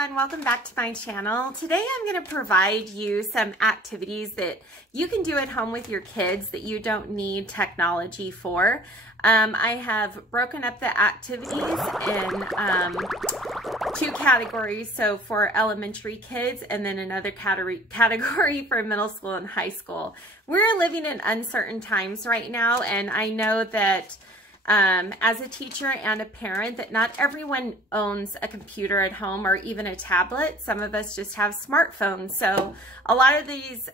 everyone, welcome back to my channel. Today I'm going to provide you some activities that you can do at home with your kids that you don't need technology for. I have broken up the activities in two categories, so for elementary kids and then another category for middle school and high school. We're living in uncertain times right now, and I know that as a teacher and a parent that not everyone owns a computer at home or even a tablet. Some of us just have smartphones. So a lot of these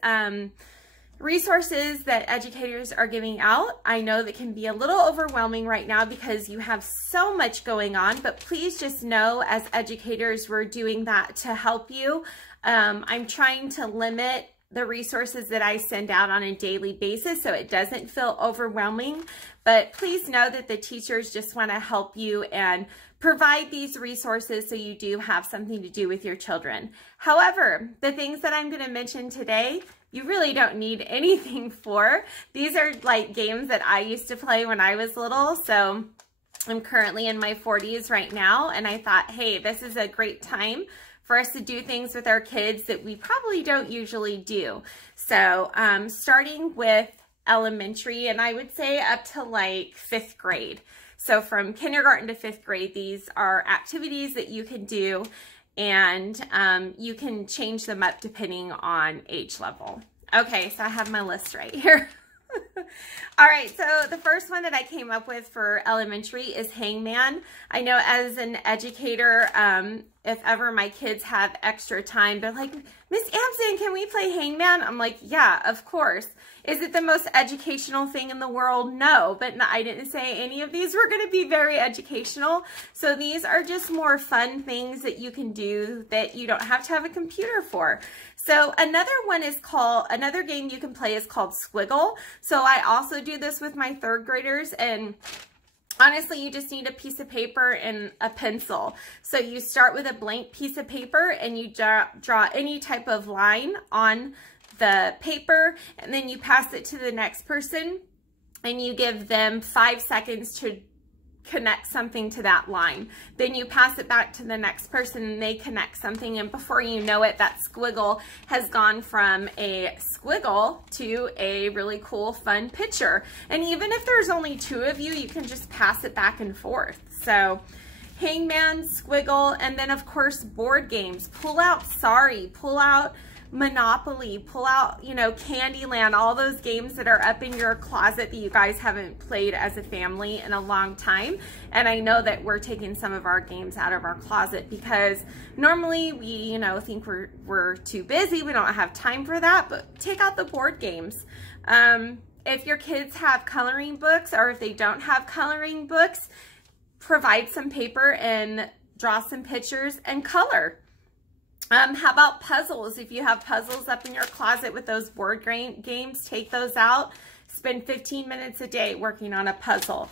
resources that educators are giving out, I know that can be a little overwhelming right now because you have so much going on, but please just know as educators, we're doing that to help you. I'm trying to limit the resources that I send out on a daily basis so it doesn't feel overwhelming. But please know that the teachers just want to help you and provide these resources so you do have something to do with your children. However, the things that I'm going to mention today, you really don't need anything for. These are like games that I used to play when I was little. So I'm currently in my 40s right now, and I thought, hey, this is a great time for us to do things with our kids that we probably don't usually do. So starting with elementary, and I would say up to like 5th grade. So from kindergarten to 5th grade, these are activities that you can do, and you can change them up depending on age level. Okay, so I have my list right here. All right, so the first one that I came up with for elementary is Hangman. I know as an educator, if ever my kids have extra time, they're like, Miss Ampson, can we play Hangman? I'm like, yeah, of course. Is it the most educational thing in the world? No, but I didn't say any of these were going to be very educational. So these are just more fun things that you can do that you don't have to have a computer for. So another game you can play is called Squiggle. So I also do this with my 3rd graders, and honestly, you just need a piece of paper and a pencil. So you start with a blank piece of paper and you draw any type of line on the paper, and then you pass it to the next person and you give them 5 seconds to connect something to that line. Then you pass it back to the next person and they connect something, and before you know it, that squiggle has gone from a squiggle to a really cool, fun picture. And even if there's only 2 of you, you can just pass it back and forth. So Hangman, Squiggle, and then of course board games. Pull out Sorry, pull out Monopoly, pull out, you know, Candyland, all those games that are up in your closet that you guys haven't played as a family in a long time. And I know that we're taking some of our games out of our closet because normally we, you know, think we're too busy, we don't have time for that, but take out the board games. If your kids have coloring books, or if they don't have coloring books, provide some paper and draw some pictures and color. How about puzzles? If you have puzzles up in your closet with those board games, take those out. Spend 15 minutes a day working on a puzzle.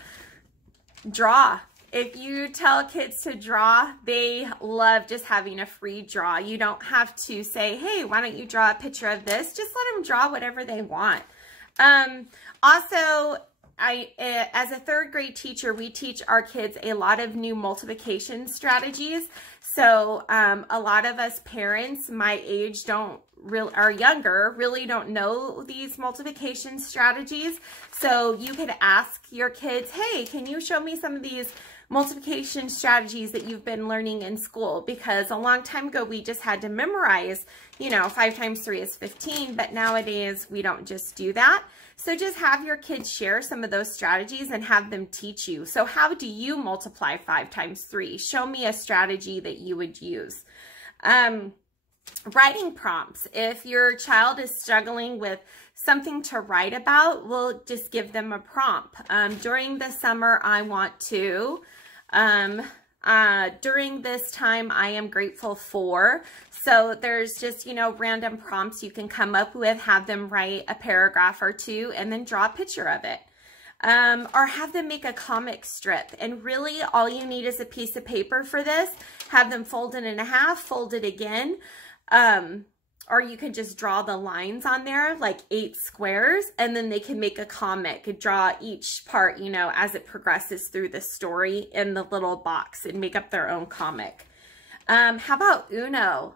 Draw. If you tell kids to draw, they love just having a free draw. You don't have to say, hey, why don't you draw a picture of this? Just let them draw whatever they want. Also, as a 3rd grade teacher, we teach our kids a lot of new multiplication strategies. So a lot of us parents my age are younger, really don't know these multiplication strategies. So you could ask your kids, hey, can you show me some of these multiplication strategies that you've been learning in school? Because a long time ago, we just had to memorize, you know, 5 times 3 is 15, but nowadays we don't just do that. So just have your kids share some of those strategies and have them teach you. So how do you multiply 5 times 3? Show me a strategy that you would use. Writing prompts. If your child is struggling with something to write about, we'll just give them a prompt. During the summer, I want to, during this time, I am grateful for. So there's just, you know, random prompts you can come up with, have them write a paragraph or 2, and then draw a picture of it. Or have them make a comic strip. And really all you need is a piece of paper for this. Have them fold it in half, fold it again. Or you can just draw the lines on there, like 8 squares, and then they can make a comic, draw each part, you know, as it progresses through the story in the little box and make up their own comic. How about Uno?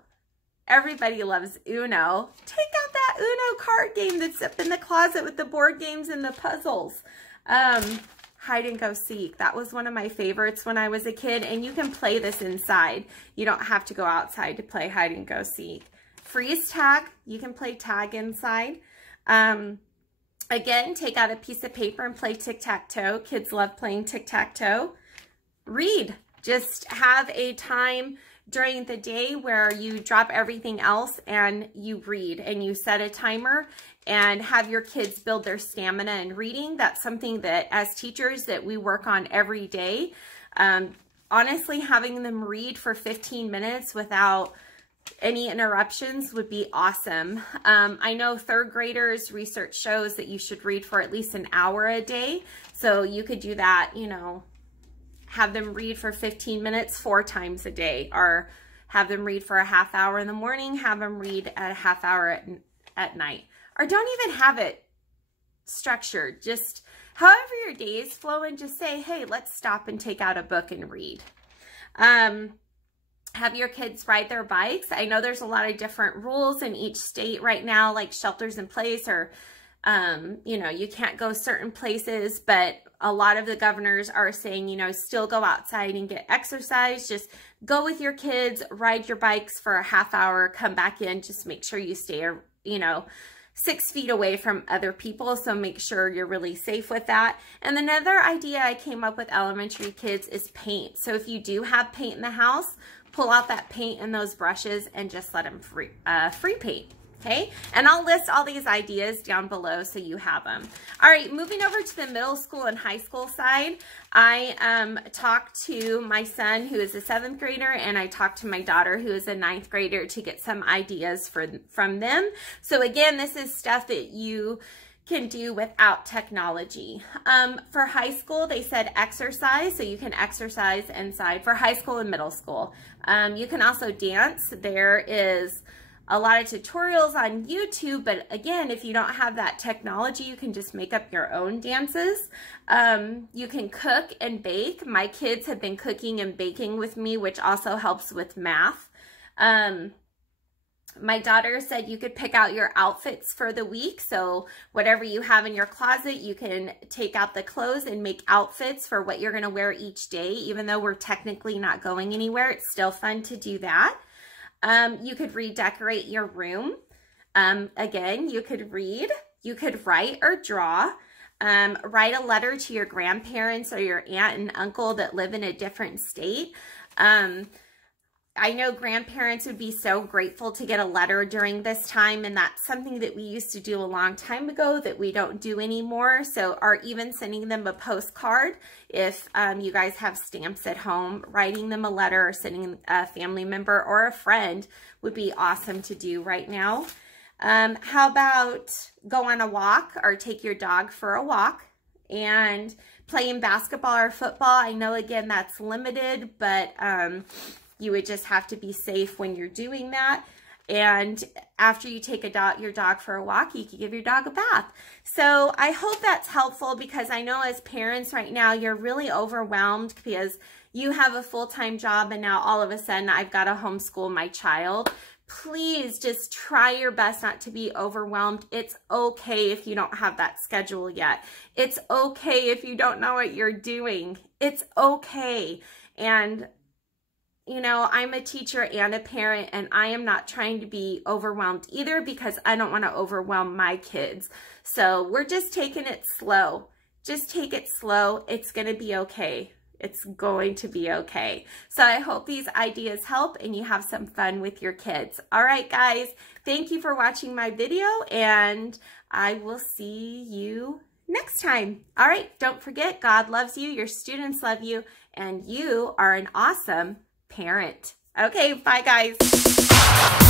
Everybody loves Uno. Take out that Uno card game that's up in the closet with the board games and the puzzles. Hide and go seek. That was one of my favorites when I was a kid, and you can play this inside. You don't have to go outside to play hide and go seek. Freeze tag. You can play tag inside. Again, take out a piece of paper and play tic-tac-toe. Kids love playing tic-tac-toe. Read. Just have a time during the day where you drop everything else and you read, and you set a timer and have your kids build their stamina in reading. That's something that as teachers that we work on every day. Honestly, having them read for 15 minutes without any interruptions would be awesome. I know 3rd graders, research shows that you should read for at least an hour a day. So you could do that, you know, have them read for 15 minutes 4 times a day, or have them read for a half hour in the morning, have them read at a half hour at night, or don't even have it structured. Just however your day is flowing, just say, hey, let's stop and take out a book and read. Have your kids ride their bikes. I know there's a lot of different rules in each state right now, like shelters in place, or you know, you can't go certain places, but a lot of the governors are saying, you know, still go outside and get exercise. Just go with your kids, ride your bikes for a half hour, come back in. Just make sure you stay, you know, 6 feet away from other people. So make sure you're really safe with that. And another idea I came up with elementary kids is paint. So if you do have paint in the house, pull out that paint and those brushes and just let them free paint. Okay, and I'll list all these ideas down below so you have them. All right, moving over to the middle school and high school side, I talked to my son who is a 7th grader, and I talked to my daughter who is a 9th grader to get some ideas from them. So again, this is stuff that you can do without technology. For high school, they said exercise, so you can exercise inside for high school and middle school. You can also dance. There is a lot of tutorials on YouTube, but again, if you don't have that technology, you can just make up your own dances. You can cook and bake. My kids have been cooking and baking with me, which also helps with math. My daughter said you could pick out your outfits for the week. So whatever you have in your closet, you can take out the clothes and make outfits for what you're gonna wear each day. Even though we're technically not going anywhere, it's still fun to do that. You could redecorate your room. Again, you could read, you could write or draw, write a letter to your grandparents or your aunt and uncle that live in a different state. I know grandparents would be so grateful to get a letter during this time, and that's something that we used to do a long time ago that we don't do anymore. So, or even sending them a postcard if you guys have stamps at home, writing them a letter or sending a family member or a friend would be awesome to do right now. How about go on a walk or take your dog for a walk and playing basketball or football? I know, again, that's limited, but you would just have to be safe when you're doing that. And after you take your dog for a walk, you can give your dog a bath. So I hope that's helpful, because I know as parents right now, you're really overwhelmed because you have a full-time job and now all of a sudden I've got to homeschool my child. Please just try your best not to be overwhelmed. It's okay if you don't have that schedule yet. It's okay if you don't know what you're doing. It's okay. And you know, I'm a teacher and a parent, and I am not trying to be overwhelmed either, because I don't want to overwhelm my kids. So we're just taking it slow. Just take it slow. It's going to be okay. It's going to be okay. So I hope these ideas help and you have some fun with your kids. All right, guys, thank you for watching my video, and I will see you next time. All right, don't forget, God loves you, your students love you, and you are an awesome parent. Okay, bye guys.